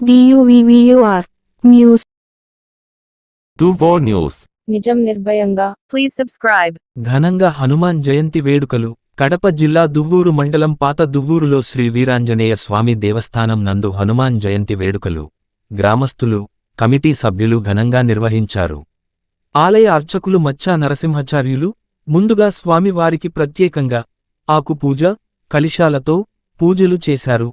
DUVVUR news 24 news నిజం నిర్భయంగా. Please subscribe. ఘనంగా హనుమాన్ జయంతి వేడుకలు కడప జిల్లా దువ్వూరు మండలం పాత దువ్వూరులో శ్రీ వీరాంజనేయ స్వామి దేవస్థానం నందు హనుమాన్ జయంతి వేడుకలు గ్రామస్తులు కమిటీ సభ్యులు ఘనంగా నిర్వహించారు. ఆలయ అర్చకులు మచ్చా నరసింహాచార్యులు ముందుగా స్వామివారికి ప్రత్యేకంగా ఆకు పూజ కలశాలతో పూజలు చేశారు.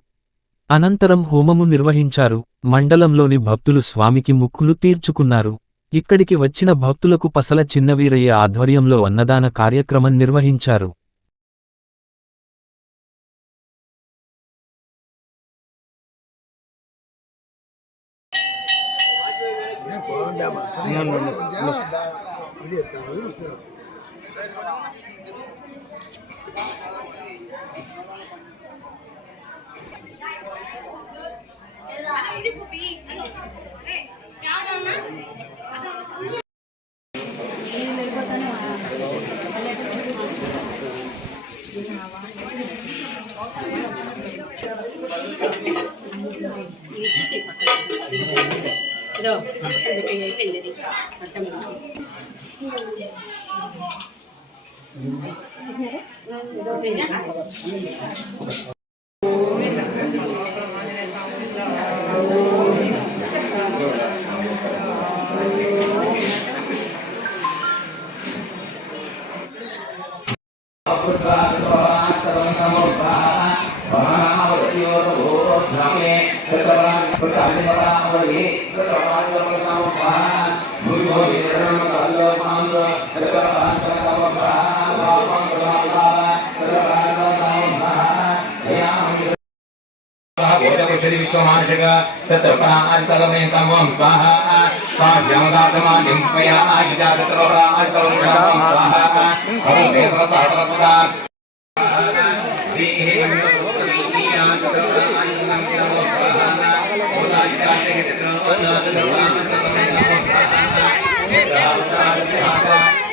అనంతరం హోమము నిర్వహించారు. మండలంలోని భక్తులు స్వామికి ముక్కులు తీర్చుకున్నారు. ఇక్కడికి వచ్చిన భక్తులకు పసల చిన్నవీరయ్య ఆధ్వర్యంలో అన్నదాన కార్యక్రమం నిర్వహించారు. विश्वमानुषक सत्रपरामादितगमे तमों स्वाहा स्वाभ्यमदातमानिं स्वया आदिजा सत्रपरामादितगमे स्वाहा ओम देवसरसहस्रसुदा स्वाहा